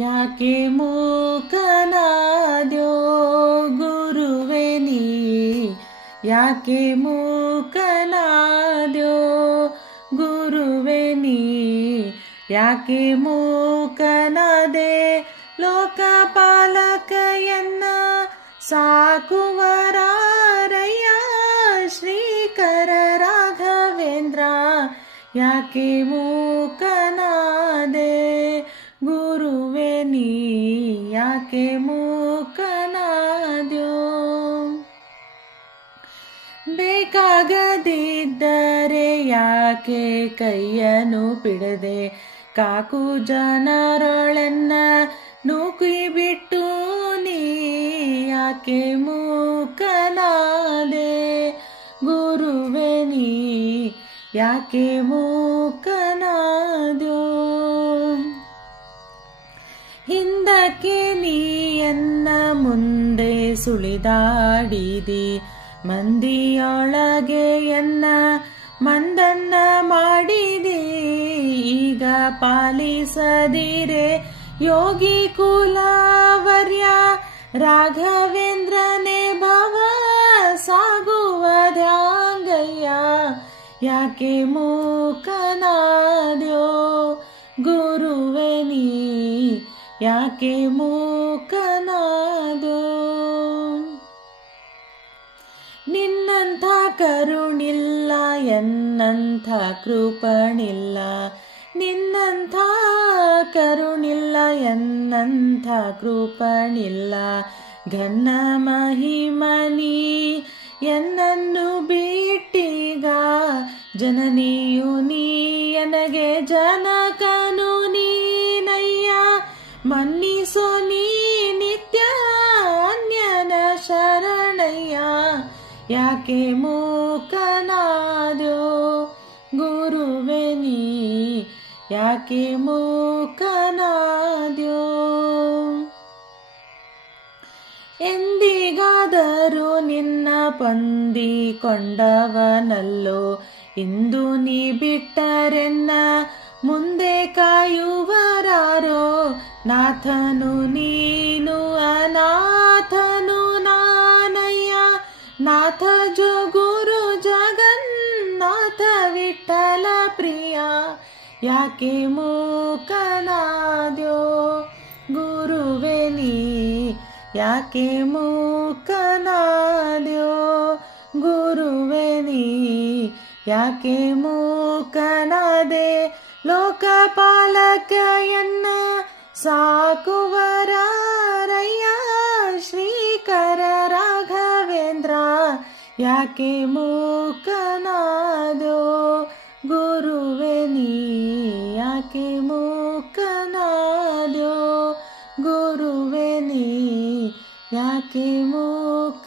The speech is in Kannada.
ಯಾಕೆ ಮೂಕನಾದ್ಯೋ ಗುರುವೆ ನೀ? ಯಾಕೆ ಮೂಕನಾದ್ಯೋ ಗುರುವೆ ನೀ? ಯಾಕೆ ಮೂಕನಾದೆ ಲೋಕಪಾಲಕಯನ್ನ ಸಾಕುವರಾರಯ್ಯ ಶ್ರೀಕರ ರಾಘವೇಂದ್ರ? ಯಾಕೆ ಮೂಕನಾದೆ ಗುರುವೆ, ನೀ ಯಾಕೆ ಮೂಕನಾದ್ಯೋ? ಬೇಕಾಗದಿದ್ದರೆ ಯಾಕೆ ಕೈಯನ್ನು ಬಿಡದೆ? ಕಾಕು ಜನರೊಳನ್ನ ನೂಕಿ ಬಿಟ್ಟು ನೀ ಯಾಕೆ ಮೂಕನಾದೆ? ಗುರುವೆ, ನೀ ಯಾಕೆ ಮೂಕನಾದ್ಯೋ ನೀಯನ್ನ ಮುಂದೆ ಸುಳಿದಾಡಿದಿ? ಮಂದಿಯೊಳಗೆ ಎನ್ನ ಮಂದನ್ನ ಮಾಡಿದಿ? ಈಗ ಪಾಲಿಸದಿರೆ ಯೋಗಿ ಕುಲವರ್ಯ ರಾಘವೇಂದ್ರನೇ ಭವ ಸಾಗುವದ್ಯಾಂಗಯ್ಯ ಯಾಕೆ ಮೂಕನಾದ್ಯೋ? ಯಾಕೆ ಮೂಕನಾದೋ? ನಿನ್ನಂಥ ಕರುಣಿಲ್ಲ, ಎನ್ನಂಥ ಕೃಪಣಿಲ್ಲ. ನಿನ್ನಂಥ ಕರುಣಿಲ್ಲ, ಎನ್ನಂಥ ಕೃಪಣಿಲ್ಲ. ಘನ್ನ ಮಹಿಮನಿ, ಎನ್ನನ್ನು ಬಿಟ್ಟೀಗ ಜನನಿಯು ನೀ ನನಗೆ ಜನಕನು ಮನ್ನಿಸೋ ನೀ ನಿತ್ಯ ಅನ್ಯನ ಶರಣಯ್ಯ. ಯಾಕೆ ಮೂಕನಾದ್ಯೋ ಗುರುವೆ ನೀ? ಯಾಕೆ ಮೂಕನಾದ್ಯೋ? ಎಂದಿಗಾದರೂ ನಿನ್ನ ಪಂದಿಕೊಂಡವನಲ್ಲೋ? ಇಂದು ನೀ ಬಿಟ್ಟರೆನ್ನ ಮುಂದೆ ಕಾಯುವರಾರೋ ನಾಥನು ನೀನು ಅನಾಥನು ನಾನಯ್ಯ. ನಾಥ ಜಗುರು ಗುರು ಜಗನ್ನಾಥ ವಿಠಲ ಪ್ರಿಯ. ಯಾಕೆ ಮೂಕನಾದ್ಯೋ ಗುರುವೆ ನೀ. ಯಾಕೆ ಮೂಕನಾದ್ಯೋ ಗುರುವೆ ನೀ. ಯಾಕೆ ಮೂಕನಾದೆ ಲೋಕಪಾಲಕಯನ್ನ ಸಾಕುವರಾರಯ್ಯ ಶ್ರೀಕರ ರಾಘವೇಂದ್ರ ಯಾಕೆ ಮೂಕನಾದೋ ಗುರುವೆ ನೀ ಯಾಕೆ ಮೂಕನಾದ್ಯೋ ಗುರುವೆ ನೀ ಯಾಕೆ ಮೂಕ